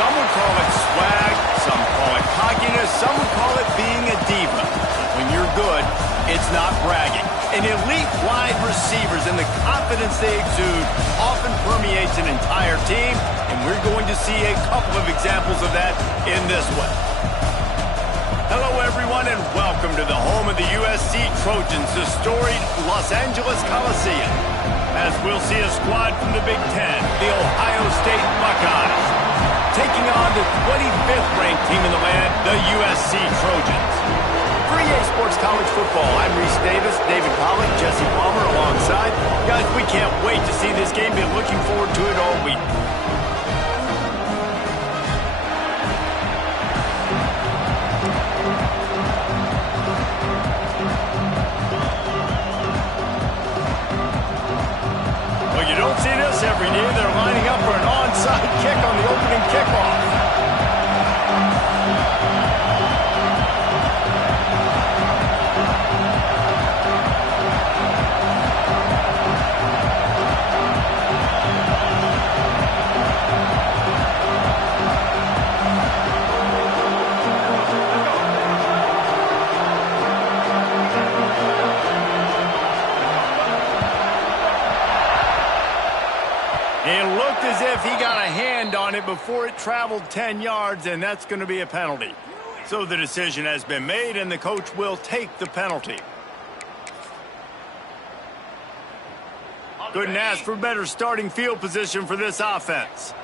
Some would call it swag, some call it cockiness, some would call it being a diva. When you're good, it's not bragging. And elite wide receivers and the confidence they exude often permeates an entire team, and we're going to see a couple of examples of that in this one. Hello, everyone, and welcome to the home of the USC Trojans, the storied Los Angeles Coliseum. As we'll see a squad from the Big Ten, the Ohio State Buckeyes, taking on the 25th ranked team in the land, the USC Trojans. For EA Sports College Football, I'm Reese Davis, David Pollack, Jesse Palmer alongside. Guys, we can't wait to see this game. Been looking forward to it all week. Well, you don't see this every day. They're lining up for an onside kick on the opening kickoff. It looked as if he got a hand on it before it traveled 10 yards, and that's going to be a penalty. So the decision has been made, and the coach will take the penalty. Couldn't ask for better starting field position for this offense.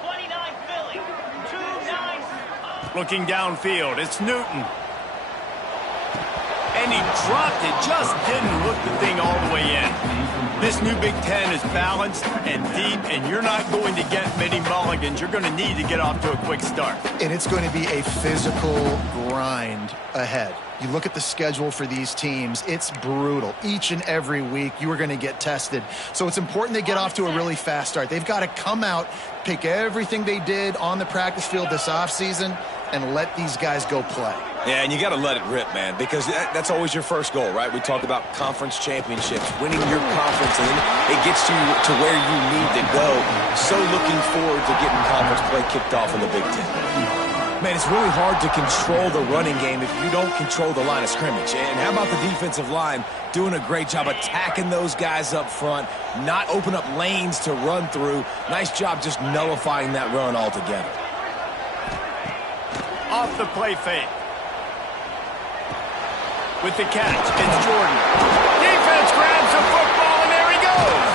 29 Philly, 2-9. Looking downfield, it's Newton. And he dropped it, just didn't look the thing all the way in. This new Big Ten is balanced and deep, and you're not going to get many mulligans. You're going to need to get off to a quick start. And it's going to be a physical grind ahead. You look at the schedule for these teams, it's brutal. Each and every week, you are going to get tested. So it's important they get off to a really fast start. They've got to come out, pick everything they did on the practice field this offseason, and let these guys go play. Yeah, and you got to let it rip, man, because that's always your first goal, right? We talk about conference championships, winning your conference, and then it gets you to where you need to go. So looking forward to getting conference play kicked off in the Big Ten. Man, it's really hard to control the running game if you don't control the line of scrimmage. And how about the defensive line doing a great job attacking those guys up front, not open up lanes to run through. Nice job just nullifying that run altogether. Off the play fake. With the catch, it's Jordan. Defense grabs the football, and there he goes.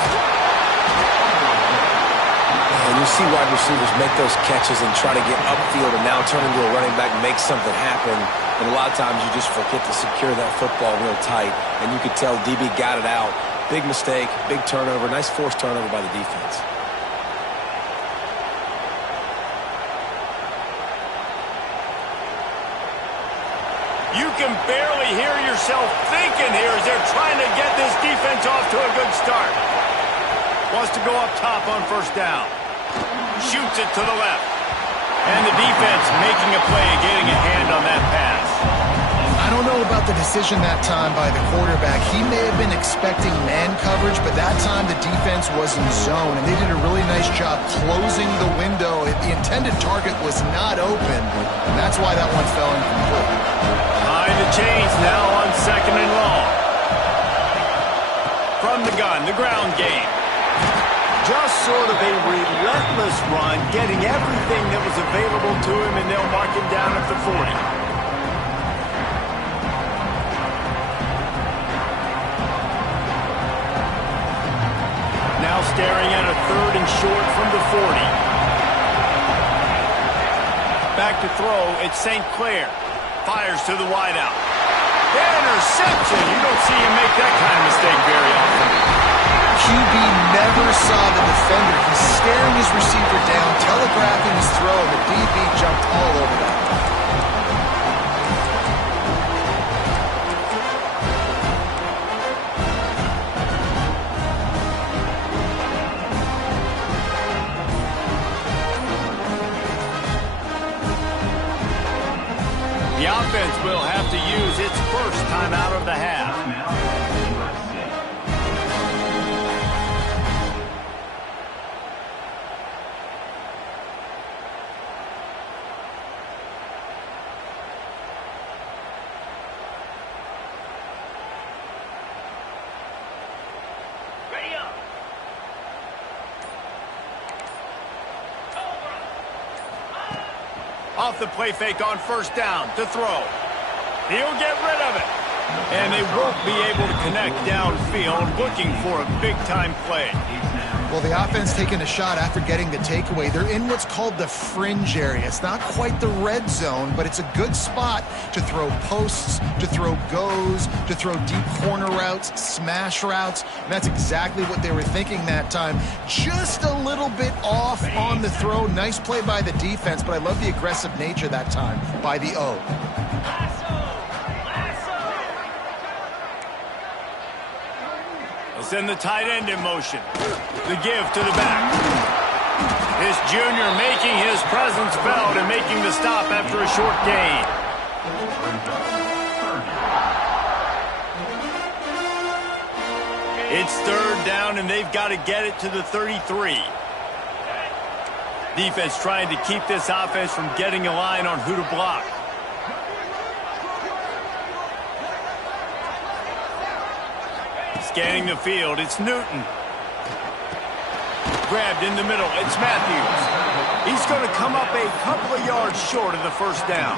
And you see wide receivers make those catches and try to get upfield and now turn into a running back and make something happen. And a lot of times you just forget to secure that football real tight. And you could tell DB got it out. Big mistake, big turnover, nice forced turnover by the defense. You can barely hear yourself thinking here as they're trying to get this defense off to a good start. Wants to go up top on first down. Shoots it to the left. And the defense making a play, getting a hand on that pass. I don't know about the decision that time by the quarterback. He may have been expecting man coverage, but that time the defense was in zone, and they did a really nice job closing the window. The intended target was not open, and that's why that one fell incomplete. Behind the chains now on 2nd and long. From the gun, the ground game. Just sort of a relentless run, getting everything that was available to him, and they'll mark him down at the 40. Now staring at a 3rd and short from the 40. Back to throw, it's St. Clair. Fires to the wideout. Interception! You don't see him make that kind of mistake very often. QB never saw the defender. He's staring his receiver down, telegraphing his throw, and the DB jumped all over that. The offense will have to use its first timeout of the half. Off the play fake on first down to throw. He'll get rid of it. And they won't be able to connect downfield, looking for a big-time play. Well, the offense taking a shot after getting the takeaway. They're in what's called the fringe area. It's not quite the red zone, but it's a good spot to throw posts, to throw goes, to throw deep corner routes, smash routes. And that's exactly what they were thinking that time. Just a little bit off on the throw. Nice play by the defense, but I love the aggressive nature that time by the O. Send the tight end in motion. The give to the back. This junior making his presence felt and making the stop after a short gain. It's third down, and they've got to get it to the 33. Defense trying to keep this offense from getting a line on who to block. Scanning the field, it's Newton. Grabbed in the middle, it's Matthews. He's going to come up a couple of yards short of the first down.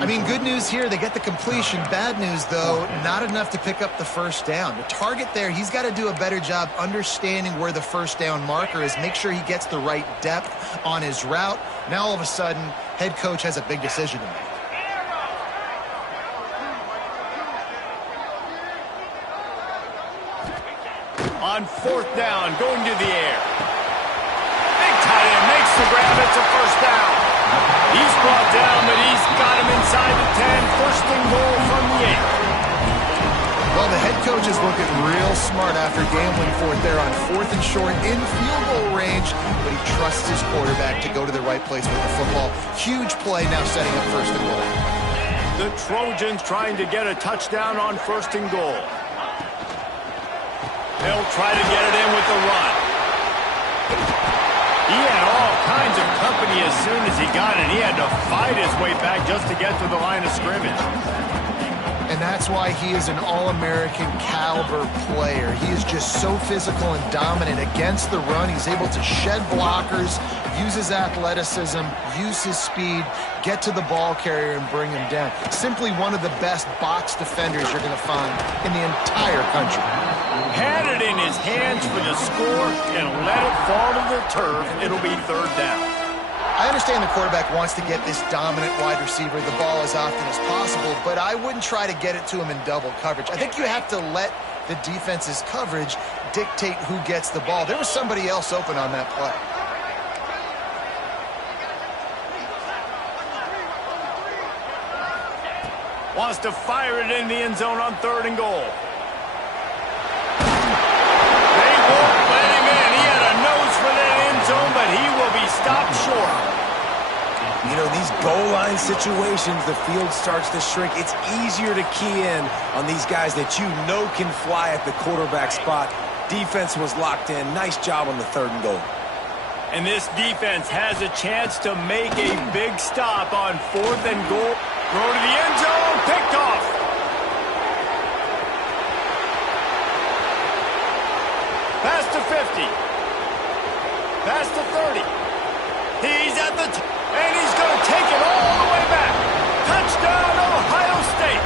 I mean, good news here, they get the completion. Bad news, though, not enough to pick up the first down. The target there, he's got to do a better job understanding where the first down marker is, make sure he gets the right depth on his route. Now, all of a sudden, head coach has a big decision to make. On fourth down, going to the air. Big tight end makes the grab. It's a first down. He's brought down, but he's got him inside the 10. First and goal from the 8. Well, the head coach is looking real smart after gambling for it there on fourth and short in field goal range, but he trusts his quarterback to go to the right place with the football. Huge play now setting up first and goal. The Trojans trying to get a touchdown on first and goal. They'll try to get it in with the run. He had all kinds of company as soon as he got it. He had to fight his way back just to get to the line of scrimmage. And that's why he is an All-American caliber player. He is just so physical and dominant against the run. He's able to shed blockers, use his athleticism, use his speed, get to the ball carrier and bring him down. Simply one of the best box defenders you're going to find in the entire country. Had it in his hands for the score and let it fall to the turf, it'll be third down. I understand the quarterback wants to get this dominant wide receiver the ball as often as possible, but I wouldn't try to get it to him in double coverage. I think you have to let the defense's coverage dictate who gets the ball. There was somebody else open on that play. Wants to fire it in the end zone on third and goal. They won't let him in. He had a nose for that end zone, but he will be stopped short. You know, these goal line situations, the field starts to shrink. It's easier to key in on these guys that you know can fly at the quarterback spot. Defense was locked in. Nice job on the third and goal. And this defense has a chance to make a big stop on fourth and goal. Throw to the end zone, picked off. Pass to 50. Pass to 30. He's at the and he's going to take it all the way back. Touchdown, Ohio State.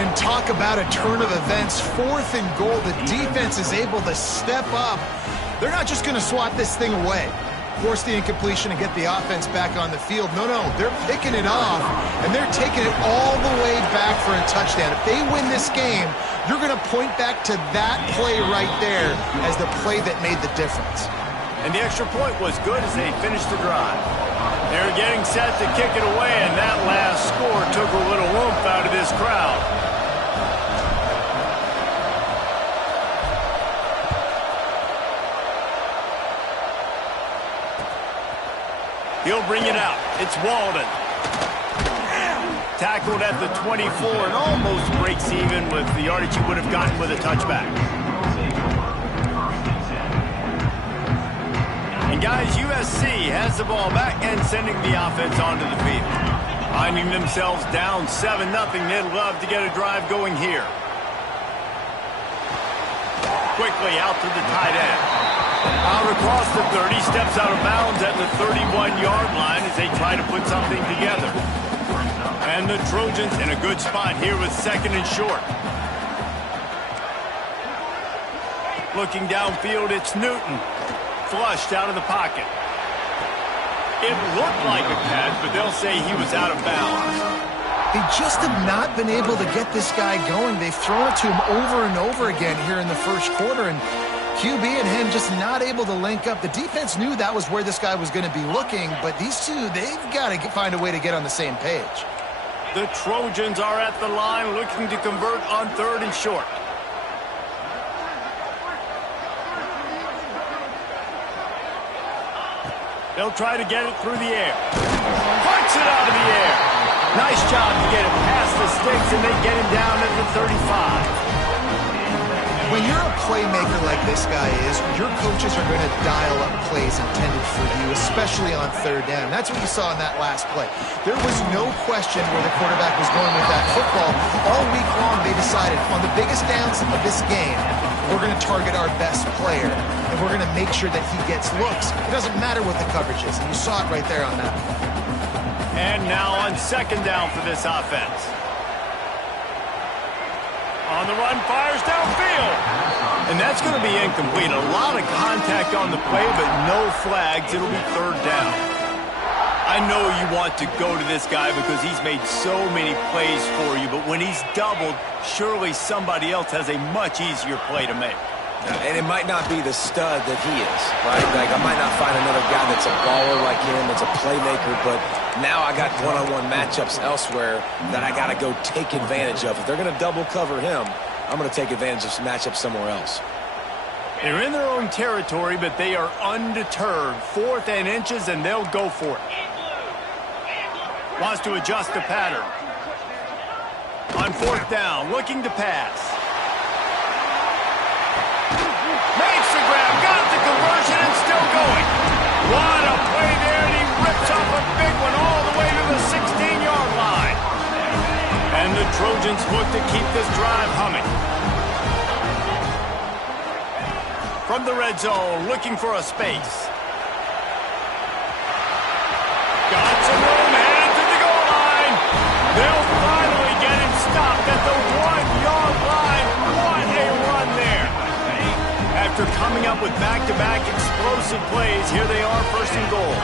And talk about a turn of events. Fourth and goal. The defense is able to step up. They're not just going to swat this thing away, force the incompletion and get the offense back on the field. No, they're picking it off, and they're taking it all the way back for a touchdown. If they win this game, you're going to point back to that play right there as the play that made the difference. And the extra point was good as they finished the drive. They're getting set to kick it away, and that last score took a little oomph out of this crowd. He'll bring it out. It's Walden. Tackled at the 24 and almost breaks even with the yardage he would have gotten with a touchback. And guys, USC has the ball back and sending the offense onto the field. Finding themselves down 7-0, they'd love to get a drive going here. Quickly out to the tight end. Out across the 30, steps out of bounds at the 31-yard line as they try to put something together. And the Trojans in a good spot here with 2nd and short. Looking downfield, it's Newton. Flushed out of the pocket. It looked like a catch, but they'll say he was out of bounds. They just have not been able to get this guy going. They've thrown it to him over and over again here in the first quarter, and QB and him just not able to link up. The defense knew that was where this guy was going to be looking, but these two, they've got to find a way to get on the same page. The Trojans are at the line looking to convert on 3rd and short. They'll try to get it through the air. Punch it out of the air. Nice job to get it past the sticks, and they get him down at the 35. When you're a playmaker like this guy is, your coaches are going to dial up plays intended for you, especially on 3rd down. That's what you saw in that last play. There was no question where the quarterback was going with that football. All week long, they decided on the biggest downs of this game, we're going to target our best player, and we're going to make sure that he gets looks. It doesn't matter what the coverage is, and you saw it right there on that. And now on 2nd down for this offense. On the run, fires downfield. And that's going to be incomplete. A lot of contact on the play, but no flags. It'll be 3rd down. I know you want to go to this guy because he's made so many plays for you, but when he's doubled, surely somebody else has a much easier play to make. And it might not be the stud that he is, right? Like, I might not find another guy that's a baller like him, that's a playmaker, but now I got one-on-one matchups elsewhere that I got to go take advantage of. If they're going to double cover him, I'm going to take advantage of some matchups somewhere else. They're in their own territory, but they are undeterred. 4th and inches, and they'll go for it. Wants to adjust the pattern. On 4th down, looking to pass. Makes the grab, got the conversion, and still going. What a play there, and he rips off a big one all the way to the 16-yard line. And the Trojans look to keep this drive humming. From the red zone, looking for a space. Got some room, headed to the goal line. They'll finally get him stopped at the 1-yard line. What a run there. After coming up with back-to-back explosive plays, here they are, 1st and goal.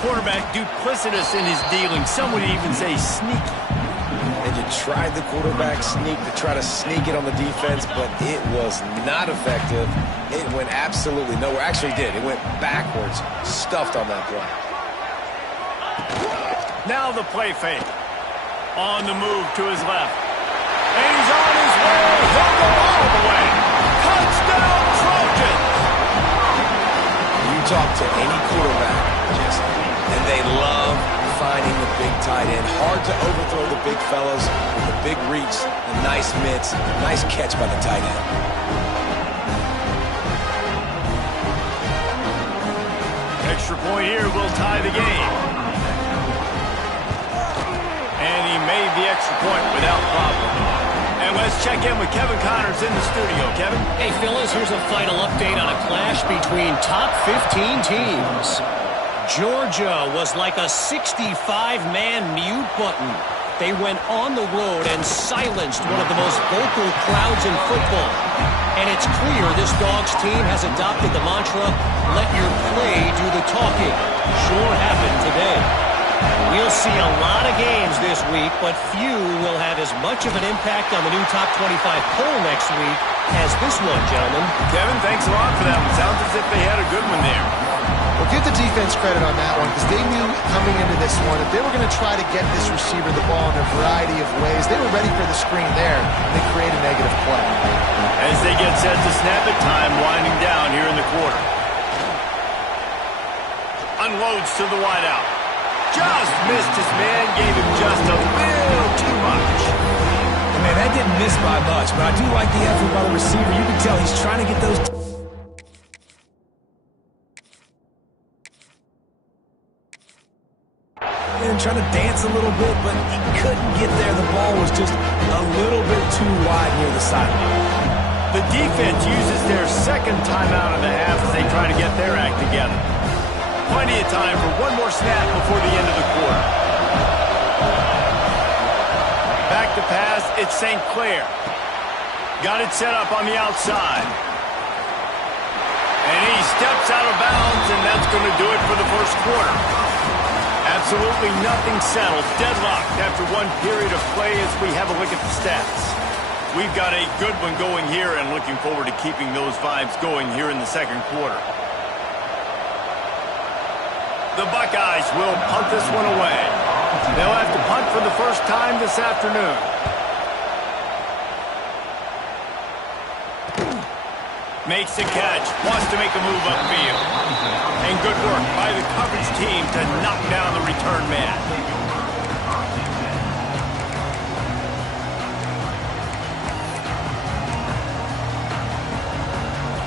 Quarterback duplicitous in his dealing. Some would even say sneaky. And you tried the quarterback sneak to try to sneak it on the defense, but it was not effective. It went absolutely nowhere. Actually did. It went backwards, stuffed on that play. Now the play fake. On the move to his left. And he's on his way. He'll go all the way. Touchdown, Trojans! You talk to any quarterback, and they love finding the big tight end. Hard to overthrow the big fellas with the big reach, the nice mitts, nice catch by the tight end. Extra point here will tie the game. And he made the extra point without problem. And let's check in with Kevin Connors in the studio. Kevin? Hey, fellas, here's a final update on a clash between top 15 teams. Georgia was like a 65-man mute button. They went on the road and silenced one of the most vocal crowds in football. And it's clear this Dogs team has adopted the mantra, let your play do the talking. Sure happened today. We'll see a lot of games this week, but few will have as much of an impact on the new top 25 poll next week as this one, gentlemen. Kevin, thanks a lot for that one. Sounds as if they had a good one there. Well, give the defense credit on that one because they knew coming into this one if they were going to try to get this receiver the ball in a variety of ways, they were ready for the screen there and they create a negative play. As they get set to snap it, time winding down here in the quarter. Unloads to the wideout. Just missed his man, gave him just a little too much. Man, that didn't miss by much, but I do like the effort by the receiver. You can tell he's trying to get those... and trying to dance a little bit, but he couldn't get there. The ball was just a little bit too wide near the sideline. The defense uses their second timeout of the half as they try to get their act together. Plenty of time for one more snap before the end of the quarter. Back to pass, it's St. Clair. Got it set up on the outside. And he steps out of bounds, and that's going to do it for the first quarter. Absolutely nothing settled. Deadlocked after one period of play as we have a look at the stats. We've got a good one going here and looking forward to keeping those vibes going here in the second quarter. The Buckeyes will punt this one away. They'll have to punt for the first time this afternoon. Makes the catch, wants to make a move upfield. And good work by the coverage team to knock down the return man.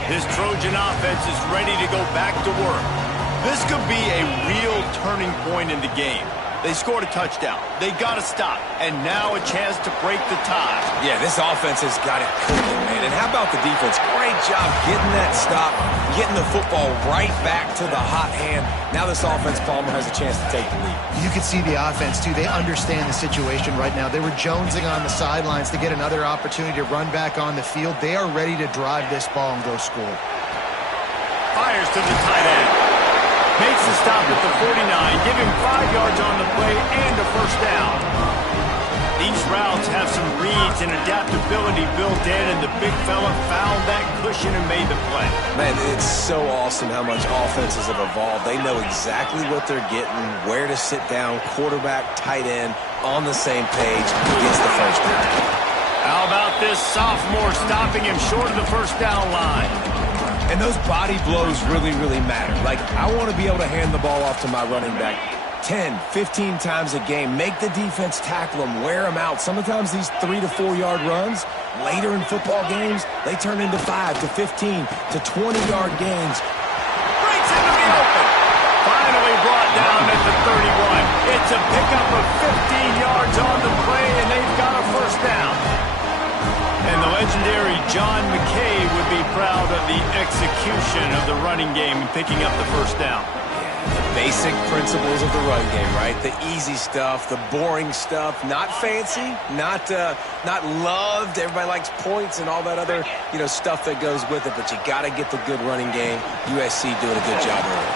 This Trojan offense is ready to go back to work. This could be a real turning point in the game. They scored a touchdown. They got to stop. And now a chance to break the tie. Yeah, this offense has got it cooking, man. And how about the defense? Great job getting that stop, getting the football right back to the hot hand. Now this offense, Palmer, has a chance to take the lead. You can see the offense, too. They understand the situation right now. They were jonesing on the sidelines to get another opportunity to run back on the field. They are ready to drive this ball and go score. Fires to the tight end. Makes the stop at the 49, give him 5 yards on the play and a first down. These routes have some reads and adaptability built in, and the big fella found that cushion and made the play. Man, it's so awesome how much offenses have evolved. They know exactly what they're getting, where to sit down, quarterback, tight end, on the same page, gets the first down. How about this sophomore stopping him short of the first down line? And those body blows really, really matter. Like, I want to be able to hand the ball off to my running back 10, 15 times a game. Make the defense tackle them, wear them out. Sometimes these 3 to 4 yard runs, later in football games, they turn into 5 to 15 to 20 yard gains. Breaks into the open. Finally brought down at the 31. It's a pickup of 15 yards on the play, and they've got a first down. And the legendary John McKay would be proud of the execution of the running game and picking up the first down. The basic principles of the run game, right? The easy stuff, the boring stuff, not fancy, not loved. Everybody likes points and all that other, stuff that goes with it, but you got to get the good running game. USC doing a good job early.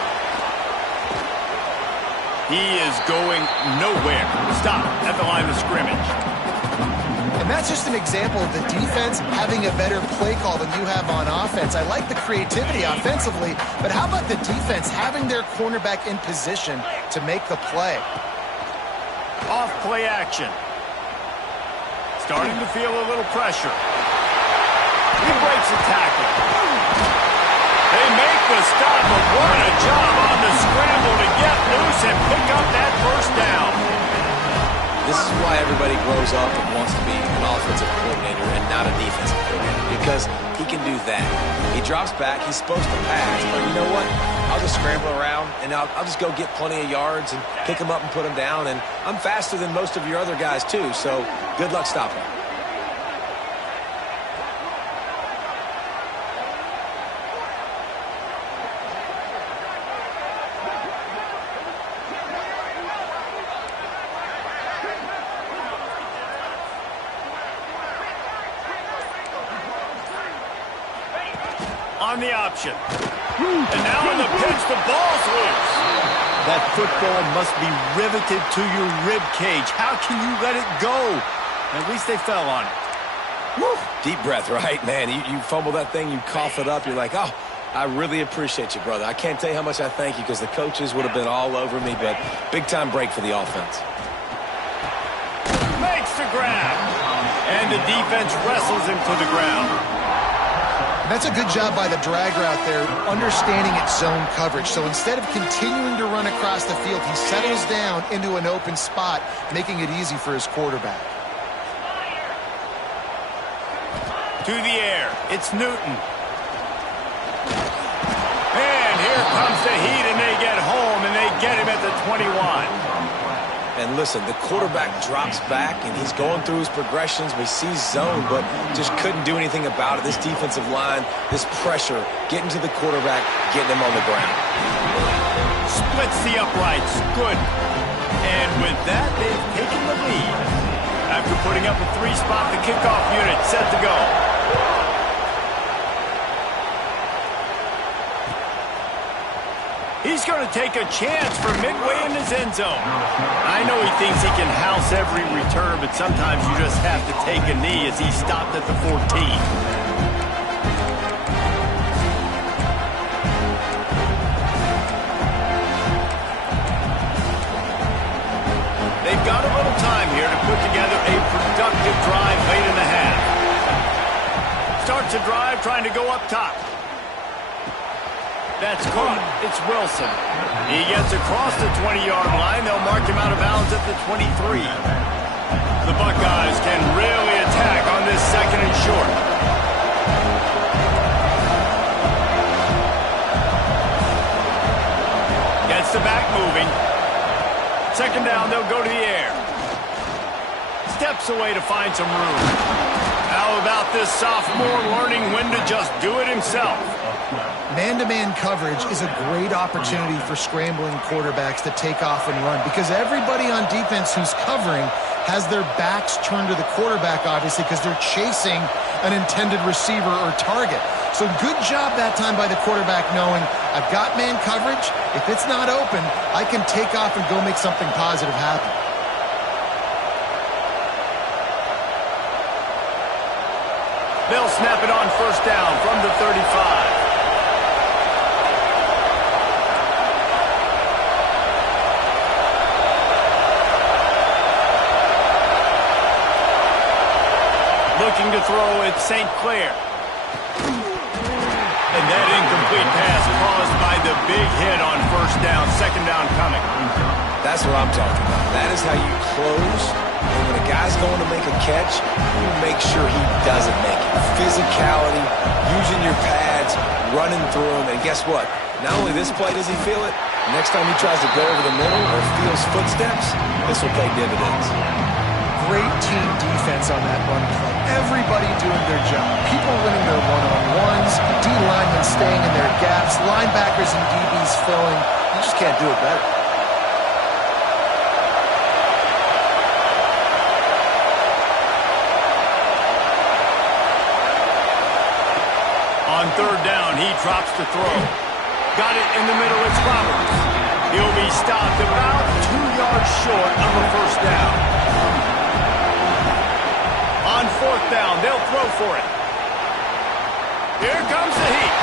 He is going nowhere. Stop at the line of scrimmage. And that's just an example of the defense having a better play call than you have on offense. I like the creativity offensively, but how about the defense having their cornerback in position to make the play? Off play action. Starting to feel a little pressure. He breaks the tackle. They make the stop, but what a job on the scramble to get loose and pick up that first down. This is why everybody grows up and wants to be an offensive coordinator and not a defensive coordinator, because he can do that. He drops back, he's supposed to pass, but you know what? I'll just scramble around, and I'll just go get plenty of yards and pick them up and put them down, and I'm faster than most of your other guys, too, so good luck stopping. On the option. And now on the pitch, the ball's loose. That football must be riveted to your rib cage. How can you let it go? At least they fell on it. Woo. Deep breath, right, man? You fumble that thing, you cough it up, you're like, oh, I really appreciate you, brother. I can't tell you how much I thank you, because the coaches would have been all over me, but big-time break for the offense. Makes the grab. And the defense wrestles him to the ground. That's a good job by the drag route there, understanding its zone coverage. So instead of continuing to run across the field, he settles down into an open spot, making it easy for his quarterback. To the air, it's Newton. And here comes the heat, and they get home, and they get him at the 21. And listen, the quarterback drops back, and he's going through his progressions. We see zone, but just couldn't do anything about it. This defensive line, this pressure, getting to the quarterback, getting him on the ground. Splits the uprights. Good. And with that, they've taken the lead. After putting up a 3-spot, the kickoff unit set to go. He's going to take a chance from midway in his end zone. I know he thinks he can house every return, but sometimes you just have to take a knee as he stopped at the 14. They've got a little time here to put together a productive drive late in the half. Starts a drive trying to go up top. That's caught. It's Wilson. He gets across the 20-yard line. They'll mark him out of bounds at the 23. The Buckeyes can really attack on this second and short. Gets the back moving. Second down, they'll go to the air. Steps away to find some room. How about this sophomore learning when to just do it himself? Man-to-man coverage is a great opportunity for scrambling quarterbacks to take off and run because everybody on defense who's covering has their backs turned to the quarterback, obviously, because they're chasing an intended receiver or target. So good job that time by the quarterback knowing, I've got man coverage. If it's not open, I can take off and go make something positive happen. They'll snap it on first down from the 35. Looking to throw at St. Clair. And that incomplete pass caused by the big hit on first down, second down coming. That's what I'm talking about. That is how you close. And when a guy's going to make a catch, you make sure he doesn't make it. Physicality, using your pads, running through them. And guess what? Not only this play does he feel it, next time he tries to go over the middle or feels footsteps, this will pay dividends. Great team defense on that run play. Everybody doing their job. People winning their one-on-ones, D-linemen staying in their gaps, linebackers and DBs filling. You just can't do it better. On third down, he drops the throw. Got it in the middle, it's Roberts. He'll be stopped about 2 yards short of a first down. On fourth down, they'll throw for it. Here comes the heat.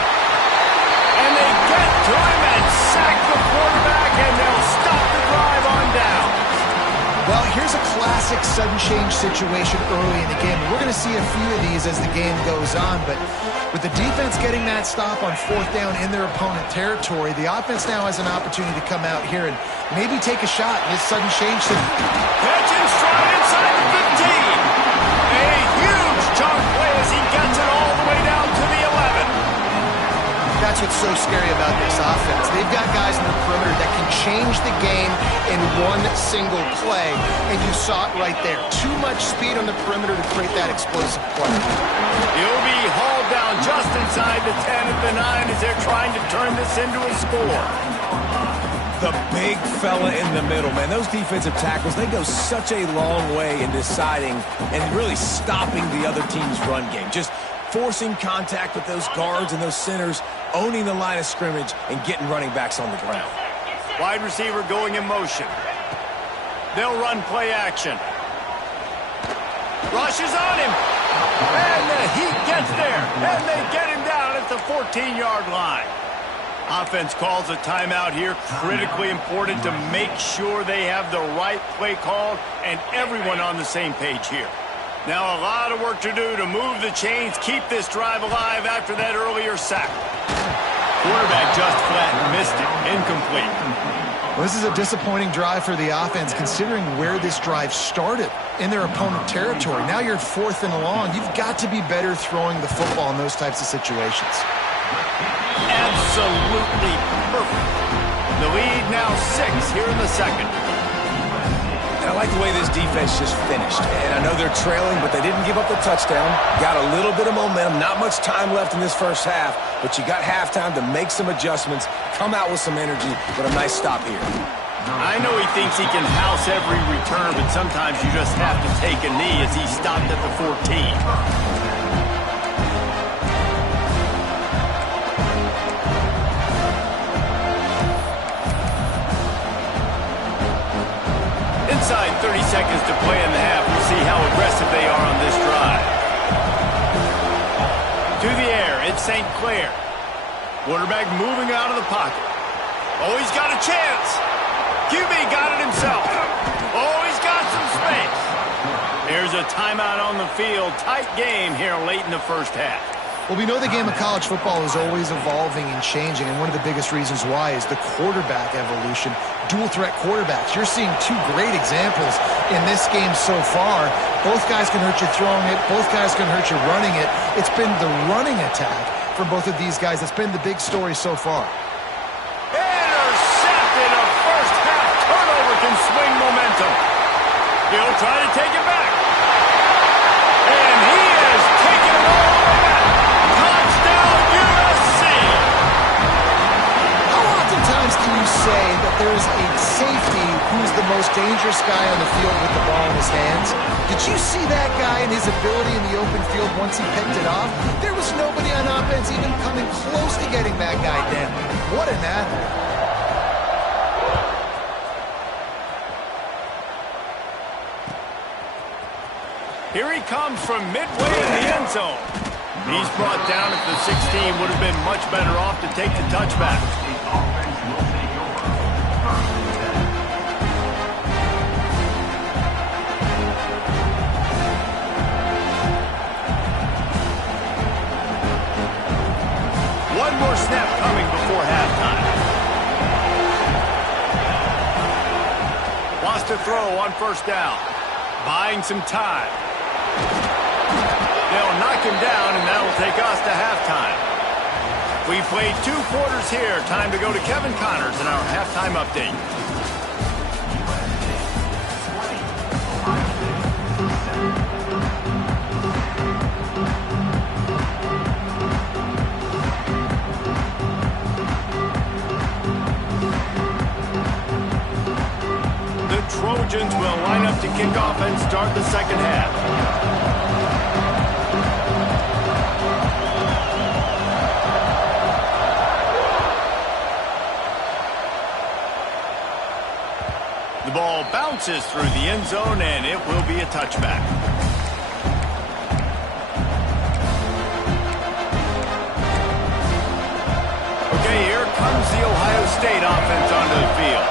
And they get to him and sack the quarterback, and they'll stop the drive on down. Well, here's a classic sudden change situation early in the game. We're going to see a few of these as the game goes on, but with the defense getting that stop on fourth down in their opponent territory, the offense now has an opportunity to come out here and maybe take a shot in this sudden change. Catch and stride inside the 15. A huge chunk play as he gets it all the way down to the 11. That's what's so scary about this offense. They've got guys in the perimeter that can change the game in one single play, and you saw it right there. Too much speed on the perimeter to create that explosive play. He'll be hauled down just inside the 10 at the 9 as they're trying to turn this into a score. The big fella in the middle, man. Those defensive tackles, they go such a long way in deciding and really stopping the other team's run game. Just forcing contact with those guards and those centers, owning the line of scrimmage, and getting running backs on the ground. Wide receiver going in motion. They'll run play action. Rushes on him. And the Heat gets there. And they get him down at the 14-yard line. Offense calls a timeout here. Critically important to make sure they have the right play called and everyone on the same page here. Now a lot of work to do to move the chains, keep this drive alive after that earlier sack. Quarterback just flat missed it. Incomplete. Well, this is a disappointing drive for the offense considering where this drive started in their opponent territory. Now you're fourth and long. You've got to be better throwing the football in those types of situations. Absolutely perfect. The lead now 6 here in the second. And I like the way this defense just finished. And I know they're trailing, but they didn't give up the touchdown. Got a little bit of momentum. Not much time left in this first half, but you got halftime to make some adjustments, come out with some energy, but a nice stop here. I know he thinks he can house every return, but sometimes you just have to take a knee as he stopped at the 14. Inside 30 seconds to play in the half. We'll see how aggressive they are on this drive. To the air, it's St. Clair. Quarterback moving out of the pocket. Oh, he's got a chance. QB got it himself. Oh, he's got some space. Here's a timeout on the field. Tight game here late in the first half. Well, we know the game of college football is always evolving and changing, and one of the biggest reasons why is the quarterback evolution. Dual threat quarterbacks. You're seeing two great examples in this game so far. Both guys can hurt you throwing it. Both guys can hurt you running it. It's been the running attack for both of these guys that's been the big story so far. Intercepted. A first half turnover can swing momentum. He'll try to take it back. And he is taking it all the way back. Touchdown USC. How oftentimes can you say that there's a safety who's the most dangerous guy on the field with the ball in his hands? Did you see that guy and his ability in the open field once he picked it off? There was nobody on offense even coming close to getting that guy down. What an athlete. Here he comes from midway in the end zone. He's brought down at the 16. Would have been much better off to take the touchback. One more snap coming before halftime. Wants to throw on first down. Buying some time. They'll knock him down, and that'll take us to halftime. We played 2 quarters here. Time to go to Kevin Connors in our halftime update. The Trojans will line up to kick off and start the second half. The ball bounces through the end zone, and it will be a touchback. Okay, here comes the Ohio State offense onto the field.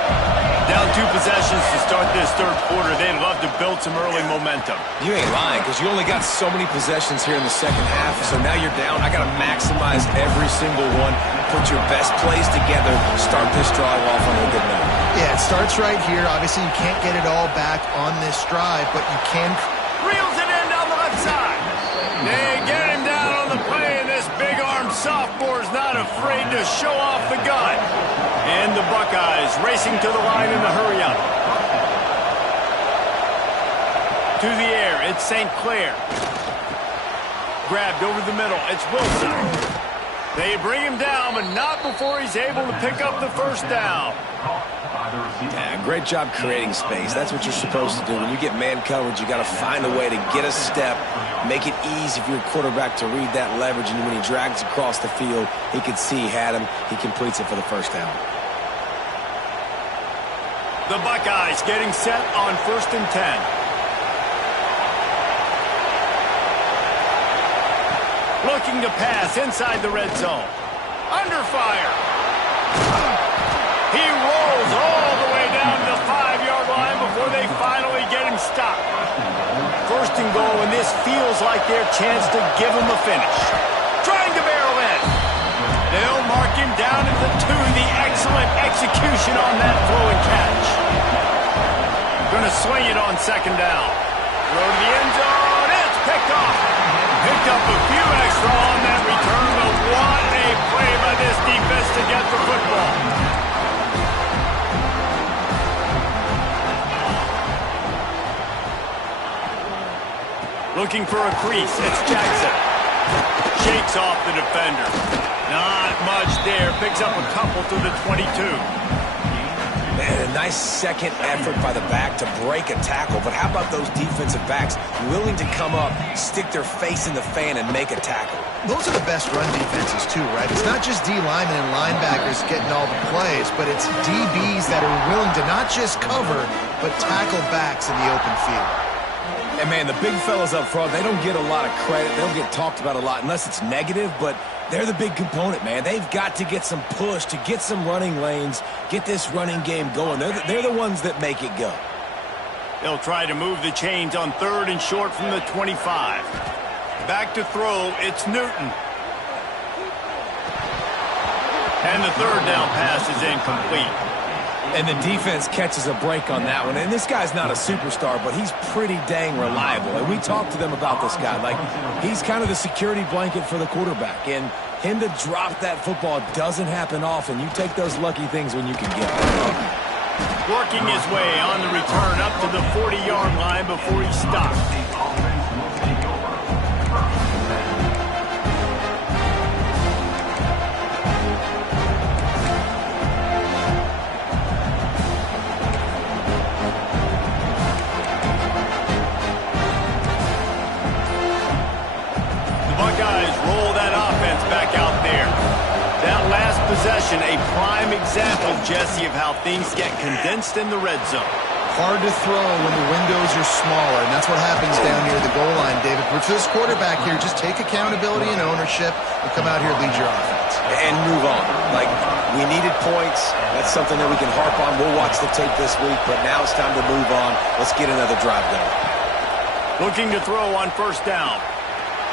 Down 2 possessions to start this third quarter. They'd love to build some early momentum. You ain't lying, because you only got so many possessions here in the second half, so now you're down. I got to maximize every single one, put your best plays together, start this drive off on a good note. Yeah, it starts right here. Obviously, you can't get it all back on this drive, but you can. Reels it in down the left side. They get him down on the play, and this big-armed sophomore's not afraid to show off the gun. And the Buckeyes racing to the line in the hurry-up. To the air, it's St. Clair. Grabbed over the middle, it's Wilson. They bring him down, but not before he's able to pick up the first down. Yeah, great job creating space. That's what you're supposed to do. When you get man coverage, you got to find a way to get a step, make it easy for your quarterback to read that leverage, and when he drags across the field, he can see he had him. He completes it for the first down. The Buckeyes getting set on 1st and 10. Looking to pass inside the red zone. Under fire. He rolls all the way down to the 5-yard line before they finally get him stopped. 1st and goal, and this feels like their chance to give him a finish. Trying to barrel in. They'll mark him down at the 2. The excellent execution on that throw and catch. Going to swing it on 2nd down. Throw to the end zone. It's picked off. Picked up a few extra on that return, but what a play by this defense to get the football. Looking for a crease. It's Jackson. Shakes off the defender. Not much there. Picks up a couple through the 22. Man, a nice second effort by the back to break a tackle. But how about those defensive backs willing to come up, stick their face in the fan, and make a tackle? Those are the best run defenses too, right? It's not just D linemen and linebackers getting all the plays, but it's DBs that are willing to not just cover, but tackle backs in the open field. And, man, the big fellas up front, they don't get a lot of credit. They don't get talked about a lot unless it's negative, but they're the big component, man. They've got to get some push, to get some running lanes, get this running game going. They're the ones that make it go. They'll try to move the chains on 3rd and short from the 25. Back to throw, it's Newton. And the 3rd down pass is incomplete. And the defense catches a break on that one. And this guy's not a superstar, but he's pretty dang reliable. And we talked to them about this guy. Like, he's kind of the security blanket for the quarterback. And him to drop that football doesn't happen often. You take those lucky things when you can get them. Working his way on the return up to the 40-yard line before he stopped. Possession, a prime example, Jesse, of how things get condensed in the red zone. Hard to throw when the windows are smaller, and that's what happens down near the goal line, David. But for this quarterback here, just take accountability and ownership and come out here and lead your offense. And move on. Like, we needed points. That's something that we can harp on. We'll watch the tape this week, but now it's time to move on. Let's get another drive going. Looking to throw on 1st down.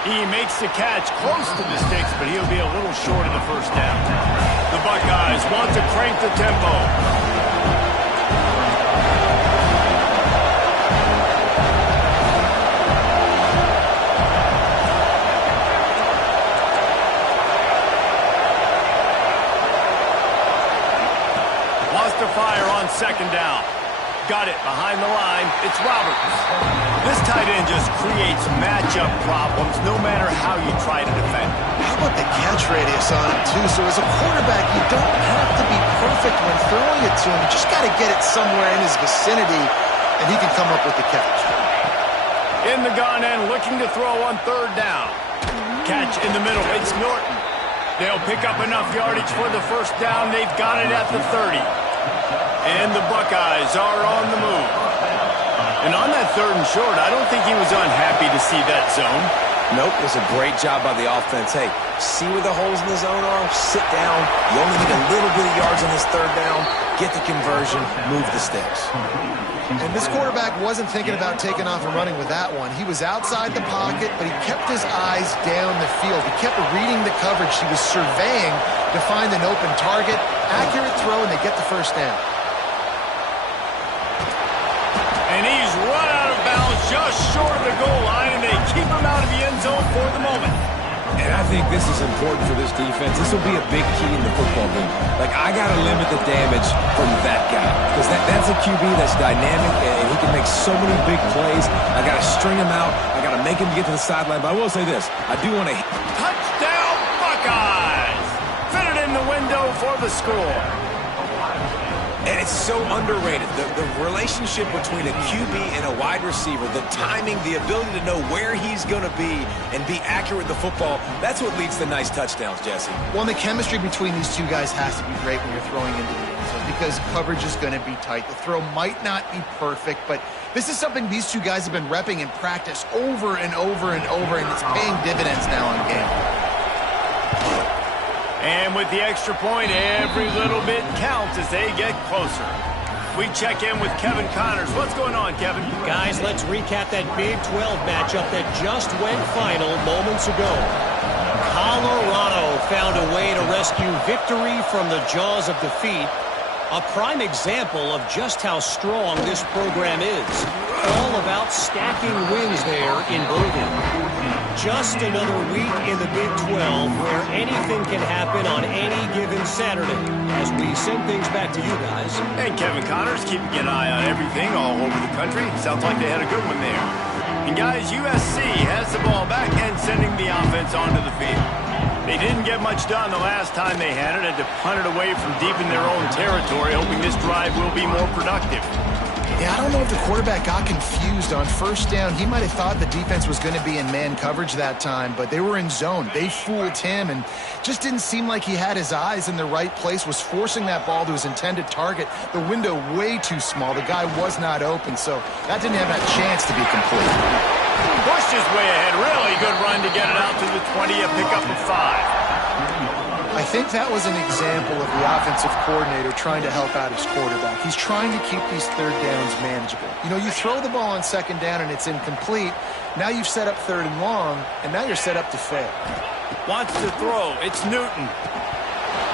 He makes the catch close to the sticks, but he'll be a little short of the 1st down. The Buckeyes want to crank the tempo. Wants to fire on 2nd down. Got it behind the line. It's Roberts. This tight end just creates matchup problems no matter how you try to defend. How about the catch radius on him, too? So as a quarterback, you don't have to be perfect when throwing it to him. You just got to get it somewhere in his vicinity, and he can come up with the catch. In the gun and looking to throw on 3rd down. Catch in the middle. It's Norton. They'll pick up enough yardage for the 1st down. They've got it at the 30. And the Buckeyes are on the move. And on that 3rd and short, I don't think he was unhappy to see that zone. Nope, it was a great job by the offense. Hey, see where the holes in the zone are? Sit down. You only need a little bit of yards on this 3rd down. Get the conversion. Move the sticks. And this quarterback wasn't thinking about taking off and running with that one. He was outside the pocket, but he kept his eyes down the field. He kept reading the coverage. He was surveying to find an open target. Accurate throw, and they get the 1st down. And he's run out of bounds just short of the goal line, and they keep him out of the end zone for the moment. And I think this is important for this defense. This will be a big key in the football game. Like, I got to limit the damage from that guy because that's a QB that's dynamic, and he can make so many big plays. I got to string him out. I got to make him get to the sideline. But I will say this. I do want to... Touchdown, Buckeyes! Fit it in the window for the score. And it's so underrated. The relationship between a QB and a wide receiver, the timing, the ability to know where he's going to be and be accurate with the football, that's what leads to nice touchdowns, Jesse. Well, the chemistry between these two guys has to be great when you're throwing into the end zone because coverage is going to be tight. The throw might not be perfect, but this is something these two guys have been repping in practice over and over and over, and it's paying dividends now on game. And with the extra point, every little bit counts as they get closer. We check in with Kevin Connors. What's going on, Kevin? Guys, let's recap that Big 12 matchup that just went final moments ago. Colorado found a way to rescue victory from the jaws of defeat. A prime example of just how strong this program is. All about stacking wins there in Bergen. Just another week in the Big 12 where anything can happen on any given Saturday. As we send things back to you guys. And Kevin Connors keeping an eye on everything all over the country. Sounds like they had a good one there. And guys, USC has the ball back and sending the offense onto the field. They didn't get much done the last time they had it. Had to punt it away from deep in their own territory, hoping this drive will be more productive. Yeah, I don't know if the quarterback got confused on first down. He might have thought the defense was going to be in man coverage that time, but they were in zone. They fooled him and just didn't seem like he had his eyes in the right place, was forcing that ball to his intended target. The window way too small. The guy was not open, so that didn't have that chance to be complete. Pushed his way ahead. Really good run to get it out to the 20, a pickup of 5. I think that was an example of the offensive coordinator trying to help out his quarterback. He's trying to keep these third downs manageable. You know, you throw the ball on second down and it's incomplete. Now you've set up third and long, and now you're set up to fail. Wants to throw. It's Newton.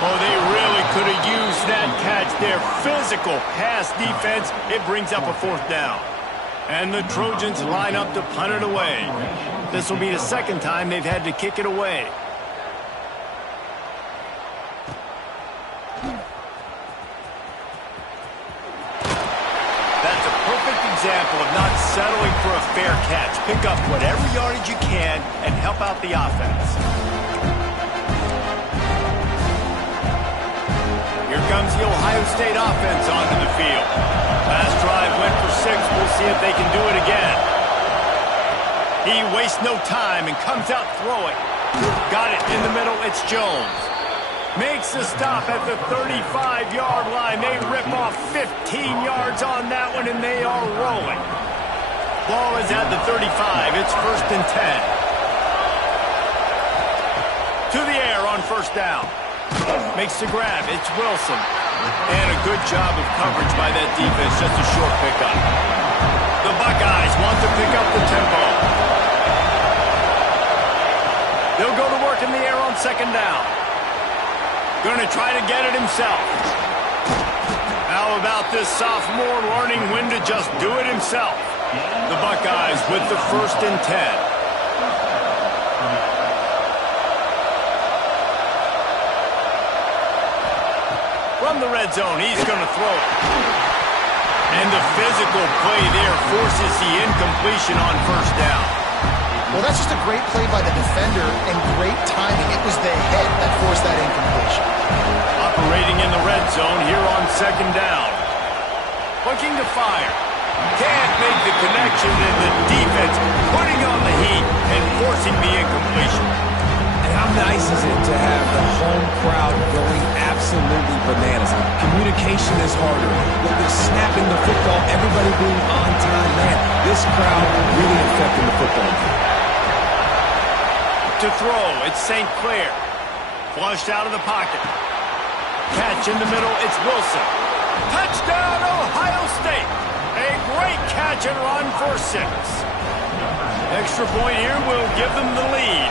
Oh, they really could have used that catch there. Physical pass defense. It brings up a 4th down. And the Trojans line up to punt it away. This will be the second time they've had to kick it away. That's a perfect example of not settling for a fair catch. Pick up whatever yardage you can and help out the offense. Here comes the Ohio State offense onto the field. Last drive went for 6. We'll see if they can do it again. He wastes no time and comes out throwing. Got it in the middle. It's Jones. Makes the stop at the 35-yard line. They rip off 15 yards on that one, and they are rolling. Ball is at the 35. It's 1st and 10. To the air on 1st down. Makes the grab. It's Wilson. And a good job of coverage by that defense. Just a short pickup. The Buckeyes want to pick up the tempo. They'll go to work in the air on 2nd down. Going to try to get it himself. How about this sophomore learning when to just do it himself? The Buckeyes with the 1st and 10. From the red zone, he's going to throw it. And the physical play there forces the incompletion on 1st down. Well, that's just a great play by the defender and great timing. It was the head that forced that incompletion. Operating in the red zone here on 2nd down. Looking to fire. Can't make the connection, and the defense putting on the heat and forcing the incompletion. And how nice is it to have the home crowd going absolutely bananas? Communication is harder. With the snapping the football, everybody being on time, man, this crowd really affecting the football game. To throw, it's St. Clair. Flushed out of the pocket. Catch in the middle, it's Wilson. Touchdown, Ohio State. A great catch and run for 6. Extra point here will give them the lead.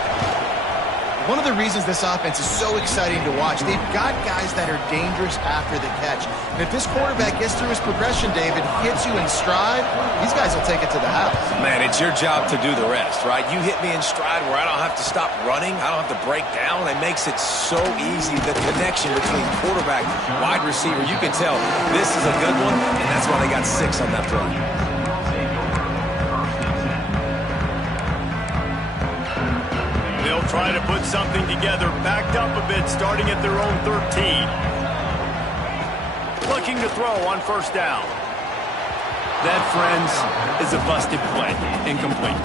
One of the reasons this offense is so exciting to watch, they've got guys that are dangerous after the catch. And if this quarterback gets through his progression, David, hits you in stride, these guys will take it to the house. Man, it's your job to do the rest, right? You hit me in stride where I don't have to stop running. I don't have to break down. It makes it so easy. The connection between quarterback, wide receiver, you can tell this is a good one, and that's why they got 6 on that play. They'll try to put something together, backed up a bit, starting at their own 13. Looking to throw on 1st down. That, friends, is a busted play. Incomplete.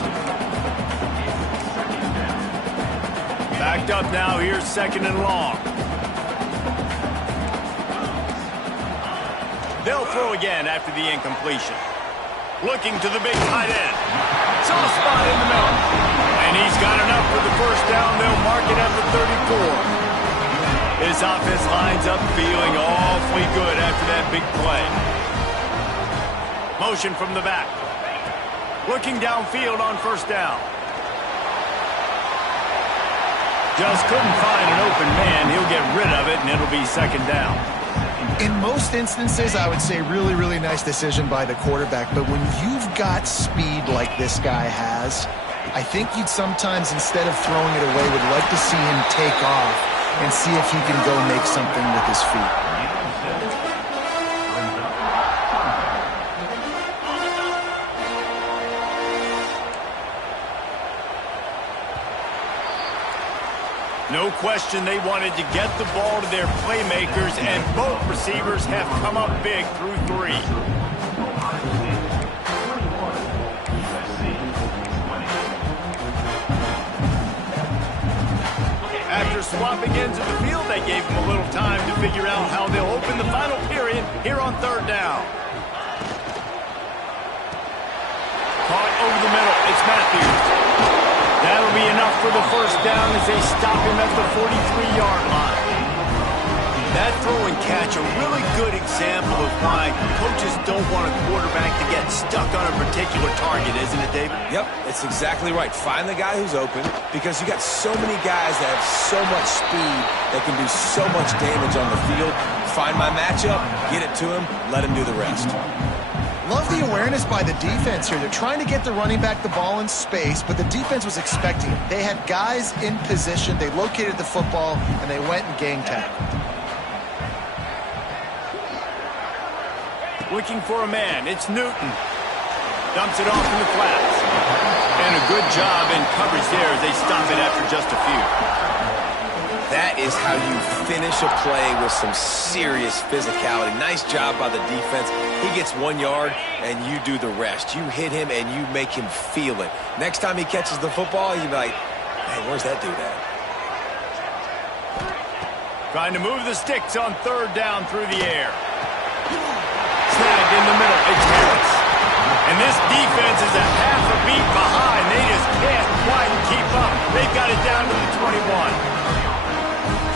Backed up now. Here's 2nd and long. They'll throw again after the incompletion. Looking to the big tight end. Soft spot in the middle. And he's got enough for the 1st down. They'll mark it at the 34. This offense lines up feeling awfully good after that big play. Motion from the back. Looking downfield on 1st down. Just couldn't find an open man. He'll get rid of it, and it'll be 2nd down. In most instances, I would say really, really nice decision by the quarterback. But when you've got speed like this guy has, I think you'd sometimes, instead of throwing it away, would like to see him take off and see if he can go make something with his feet. No question they wanted to get the ball to their playmakers, and both receivers have come up big through 3. After swapping ends of the field, they gave them a little time to figure out how they'll open the final period here on 3rd down. Caught over the middle. It's Matthews. That'll be enough for the 1st down as they stop him at the 43-yard line. That throw and catch, a really good example of why coaches don't want a quarterback to get stuck on a particular target, isn't it, David? Yep, it's exactly right. Find the guy who's open, because you got so many guys that have so much speed that can do so much damage on the field. Find my matchup, get it to him, let him do the rest. Love the awareness by the defense here. They're trying to get the running back the ball in space, but the defense was expecting it. They had guys in position. They located the football, and they went and gang tackled. Looking for a man. It's Newton. Dumps it off in the flats. And a good job in coverage there as they stop it after just a few. That is how you finish a play with some serious physicality. Nice job by the defense. He gets 1 yard, and you do the rest. You hit him, and you make him feel it. Next time he catches the football, you'll be like, hey, where's that dude at? Trying to move the sticks on 3rd down through the air. Snagged in the middle. It's Harris. And this defense is a half a beat behind. They just can't quite keep up. They've got it down to the 21.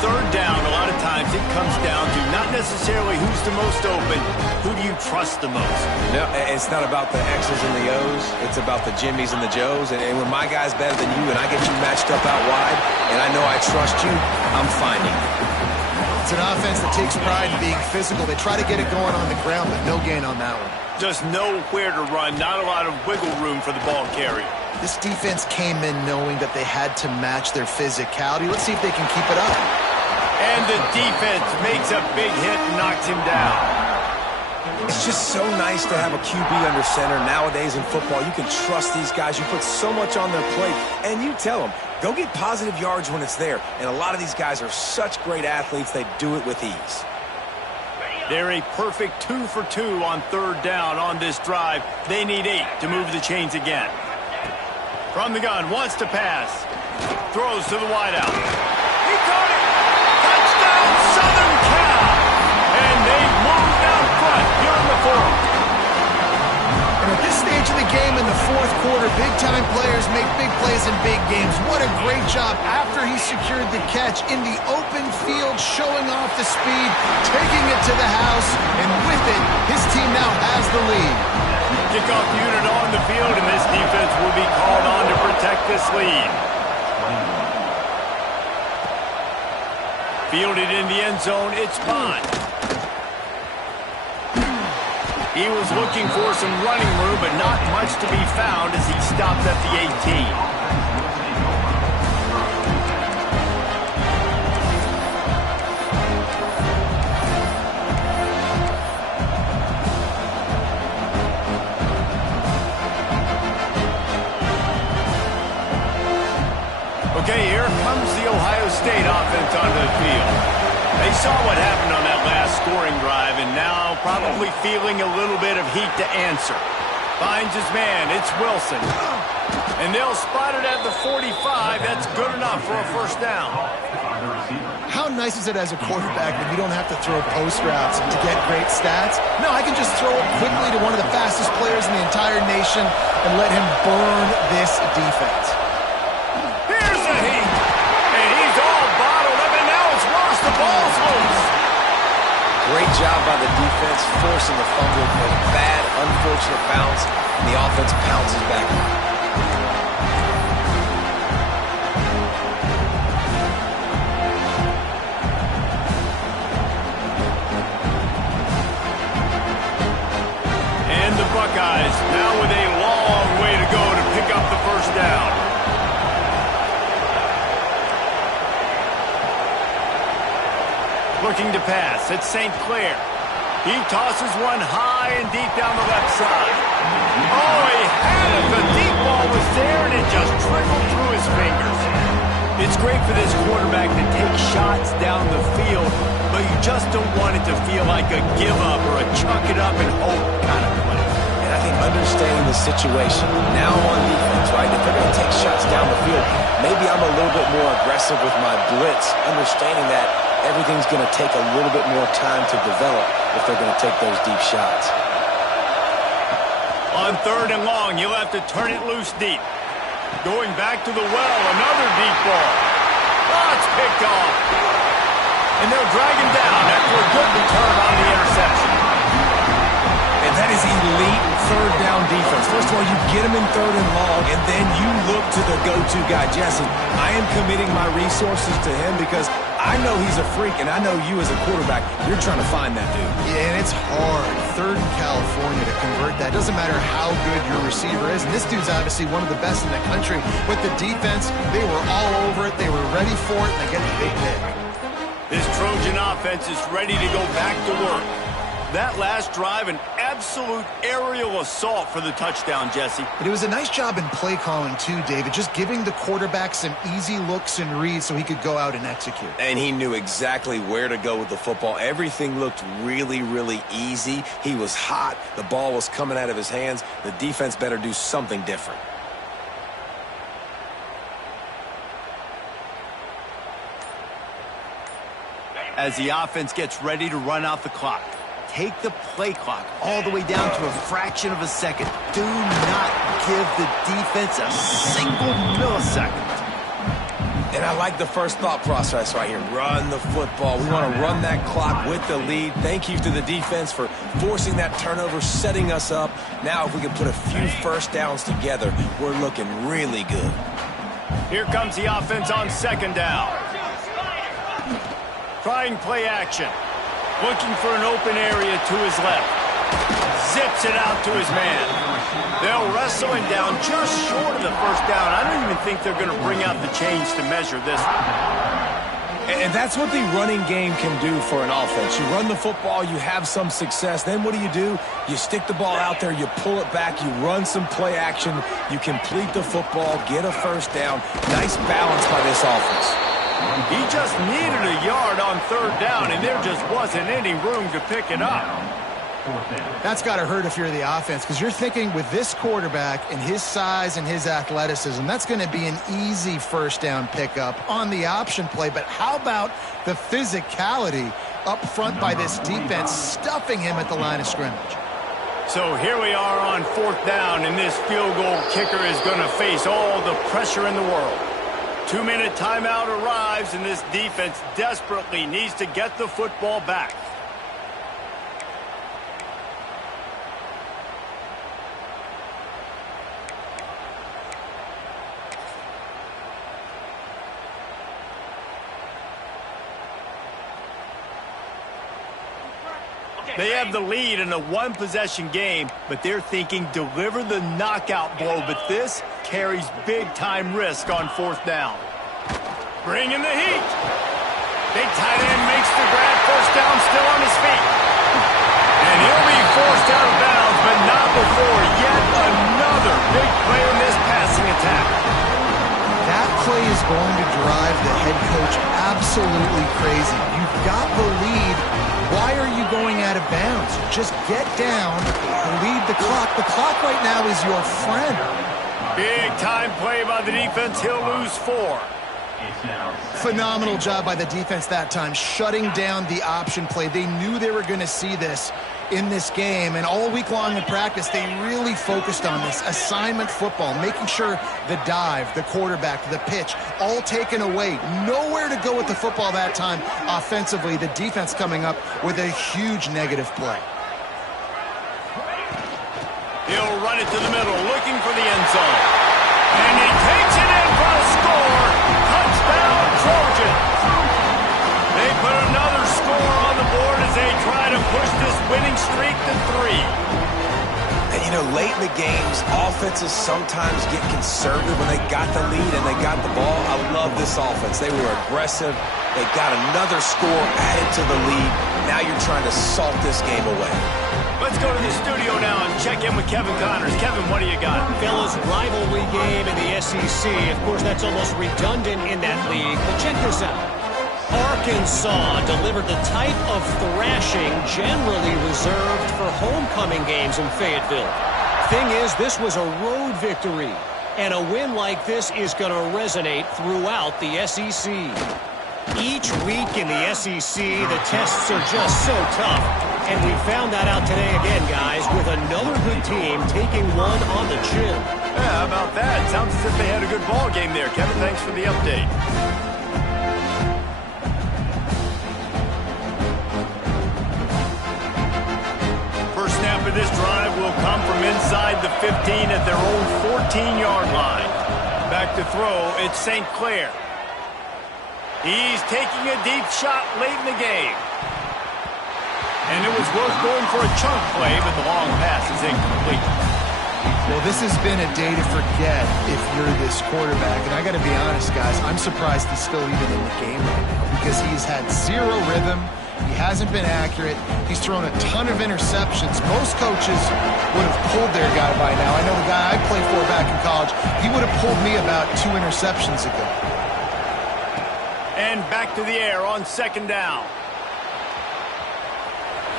3rd down, a lot of times it comes down to not necessarily who's the most open, who do you trust the most? No, it's not about the X's and the O's. It's about the Jimmies and the Joes. And when my guy's better than you and I get you matched up out wide and I know I trust you, I'm finding you. It's an offense that takes pride in being physical. They try to get it going on the ground, but no gain on that one. Just nowhere to run, not a lot of wiggle room for the ball carrier. This defense came in knowing that they had to match their physicality. Let's see if they can keep it up. And the defense makes a big hit and knocks him down. It's just so nice to have a QB under center. Nowadays in football, you can trust these guys. You put so much on their plate, and you tell them, go get positive yards when it's there. And a lot of these guys are such great athletes, they do it with ease. They're a perfect 2 for 2 on 3rd down on this drive. They need 8 to move the chains again. From the gun, wants to pass. Throws to the wideout. He caught it! Touchdown, Southern Cal! And they moved out front here in the 4th. And at this stage of the game in the 4th quarter, big-time players make big plays in big games. What a great job after he secured the catch in the open field, showing off the speed, taking it to the house, and with it, his team now has the lead. Kickoff unit on the field, and this defense will be called on to protect this lead. Fielded in the end zone, it's Bond. He was looking for some running room, but not much to be found as he stopped at the 18. Okay, here comes the Ohio State offense onto the field. They saw what happened on that last scoring drive, and now probably feeling a little bit of heat to answer. Finds his man. It's Wilson. And they'll spot it at the 45. That's good enough for a 1st down. How nice is it as a quarterback when you don't have to throw post routes to get great stats? No, I can just throw it quickly to one of the fastest players in the entire nation and let him burn this defense. Here's a heat. And he's all bottled up, and now it's worse. The ball's loose. Great job by the defense, forcing the fumble, but a bad, unfortunate bounce, and the offense pounces back. And the Buckeyes now with a long way to go to pick up the 1st down. Looking to pass. It's St. Clair. He tosses one high and deep down the left side. Oh, he had it. The deep ball was there, and it just trickled through his fingers. It's great for this quarterback to take shots down the field, but you just don't want it to feel like a give-up or a chuck it up and hope kind of play. And I think understanding the situation, now on defense, right, if they're going to take shots down the field, maybe I'm a little bit more aggressive with my blitz, understanding that everything's going to take a little bit more time to develop if they're going to take those deep shots. On 3rd and long, you'll have to turn it loose deep. Going back to the well, another deep ball. Oh, it's picked off. And they'll drag him down after a good return on the interception. And that is elite 3rd down defense. First of all, you get him in 3rd and long, and then you look to the go-to guy, Jesse. I am committing my resources to him because I know he's a freak, and I know you as a quarterback, you're trying to find that dude. Yeah, and it's hard. 3rd in California to convert that. Doesn't matter how good your receiver is. And this dude's obviously one of the best in the country. But the defense, they were all over it. They were ready for it, and they get the big pick. This Trojan offense is ready to go back to work. That last drive, an absolute aerial assault for the touchdown, Jesse. But it was a nice job in play calling, too, David, just giving the quarterback some easy looks and reads so he could go out and execute. And he knew exactly where to go with the football. Everything looked really, really easy. He was hot. The ball was coming out of his hands. The defense better do something different. As the offense gets ready to run out the clock, take the play clock all the way down to a fraction of a second. Do not give the defense a single millisecond. And I like the first thought process right here. Run the football. We want to run that clock with the lead. Thank you to the defense for forcing that turnover, setting us up. Now if we can put a few first downs together, we're looking really good. Here comes the offense on 2nd down. Trying play action. Looking for an open area to his left. Zips it out to his man. They'll wrestle him down just short of the 1st down. I don't even think they're going to bring out the chains to measure this one. And that's what the running game can do for an offense. You run the football, you have some success. Then what do? You stick the ball out there, you pull it back, you run some play action, you complete the football, get a 1st down. Nice balance by this offense. He just needed a yard on 3rd down, and there just wasn't any room to pick it up. That's got to hurt if you're the offense, because you're thinking with this quarterback and his size and his athleticism, that's going to be an easy 1st down pickup on the option play. But how about the physicality up front by this defense, stuffing him at the line of scrimmage? So here we are on 4th down, and this field goal kicker is going to face all the pressure in the world. 2-minute timeout arrives, and this defense desperately needs to get the football back. They have the lead in a 1-possession game, but they're thinking deliver the knockout blow, but this carries big-time risk on 4th down. Bring in the heat. Big tight end makes the grab. 1st down, still on his feet. And he'll be forced out of bounds, but not before yet another big play in this passing attack. That play is going to drive the head coach absolutely crazy. You've got the lead. Why are you going out of bounds? Just get down, lead the clock. The clock right now is your friend. Big time play by the defense. He'll lose 4. Phenomenal job by the defense that time, shutting down the option play. They knew they were going to see this in this game, and all week long in practice, they really focused on this assignment football, making sure the dive, the quarterback, the pitch, all taken away. Nowhere to go with the football that time offensively. The defense coming up with a huge negative play. He'll run it to the middle, looking for the end zone. And he takes it in for a score. Touchdown, Trojans. They put another score on the board as they try to push this winning streak to 3. And, you know, late in the games, offenses sometimes get conservative when they got the lead and they got the ball. I love this offense. They were aggressive. They got another score added to the lead. Now you're trying to salt this game away. Let's go to the studio now and check in with Kevin Connors. Kevin, what do you got? Fellas, rivalry game in the SEC. Of course, that's almost redundant in that league. But check this out. Arkansas delivered the type of thrashing generally reserved for homecoming games in Fayetteville. Thing is, this was a road victory. And a win like this is going to resonate throughout the SEC. Each week in the SEC, the tests are just so tough. And we found that out today again, guys, with another good team taking one on the chin. Yeah, how about that? Sounds as if they had a good ball game there. Kevin, thanks for the update. First snap of this drive will come from inside the 15 at their own 14-yard line. Back to throw, it's St. Clair. He's taking a deep shot late in the game. And it was worth going for a chunk play, but the long pass is incomplete. Well, this has been a day to forget if you're this quarterback. And I got to be honest, guys, I'm surprised he's still even in the game right now because he's had zero rhythm. He hasn't been accurate. He's thrown a ton of interceptions. Most coaches would have pulled their guy by now. I know the guy I played for back in college, he would have pulled me about 2 interceptions ago. And back to the air on second down.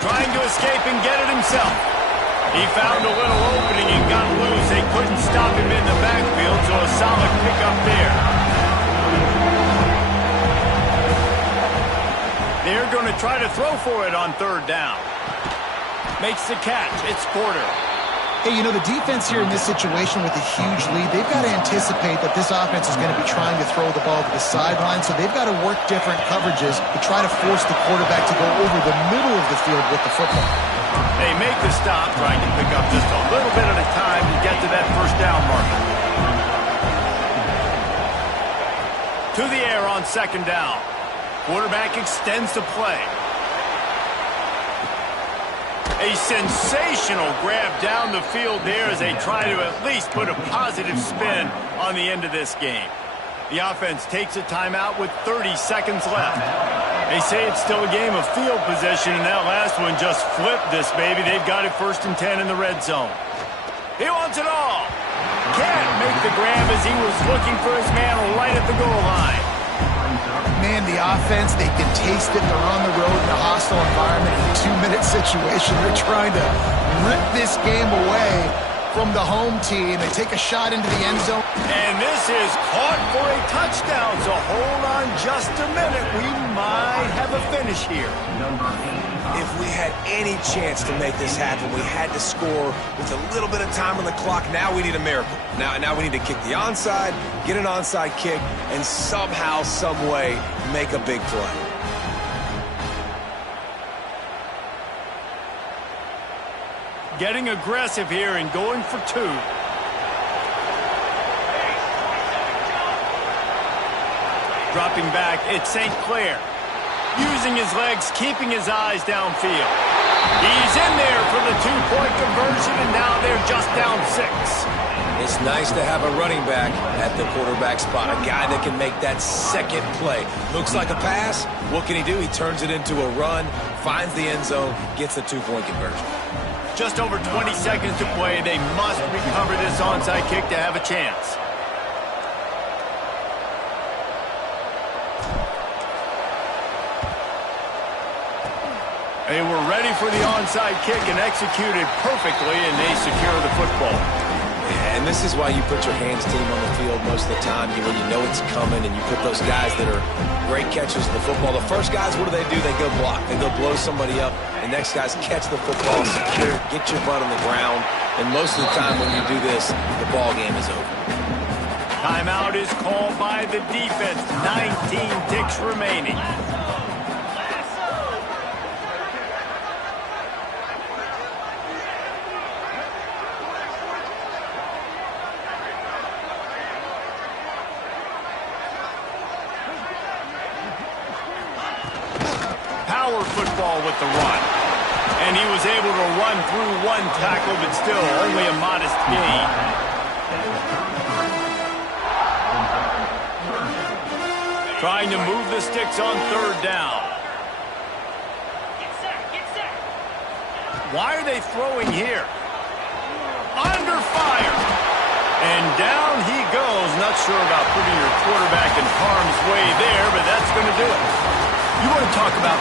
Trying to escape and get it himself. He found a little opening and got loose. They couldn't stop him in the backfield, so a solid pickup there. They're going to try to throw for it on third down. Makes the catch. It's Porter. Hey, you know, the defense here in this situation with a huge lead, they've got to anticipate that this offense is going to be trying to throw the ball to the sideline, so they've got to work different coverages to try to force the quarterback to go over the middle of the field with the football. They make the stop, trying to pick up just a little bit at a time to get to that first down marker. To the air on second down. Quarterback extends the play. A sensational grab down the field there as they try to at least put a positive spin on the end of this game. The offense takes a timeout with 30 seconds left. They say it's still a game of field position, and that last one just flipped this baby. They've got it 1st and 10 in the red zone. He wants it all. Can't make the grab as he was looking for his man right at the goal line. Man, the offense, they can taste it. They're on the road in a hostile environment in a 2-minute situation. They're trying to rip this game away from the home team. They take a shot into the end zone. And this is caught for a touchdown, so hold on just a minute. We might have a finish here. If we had any chance to make this happen, we had to score with a little bit of time on the clock. Now we need a miracle. Now we need to kick the onside, get an onside kick, and somehow, some way, make a big play. Getting aggressive here and going for 2. Dropping back, it's St. Clair. Using his legs, keeping his eyes downfield. He's in there for the 2-point conversion, and now they're just down 6. It's nice to have a running back at the quarterback spot, a guy that can make that second play. Looks like a pass. What can he do? He turns it into a run, finds the end zone, gets the 2-point conversion. Just over 20 seconds to play. They must recover this onside kick to have a chance. They were ready for the onside kick and executed perfectly, and they secure the football. And this is why you put your hands team on the field most of the time when you know it's coming, and you put those guys that are great catchers of the football. The first guys, what do? They go block. They go blow somebody up. The next guys catch the football, secure, get your butt on the ground. And most of the time when you do this, the ball game is over. Timeout is called by the defense. 19 ticks remaining. Power football with the run. And he was able to run through 1 tackle, but still only a modest gain. Trying to move the sticks on third down. Why are they throwing here? Under fire. And down he goes. Not sure about putting your quarterback in harm's way there, but that's going to do it. You want to talk about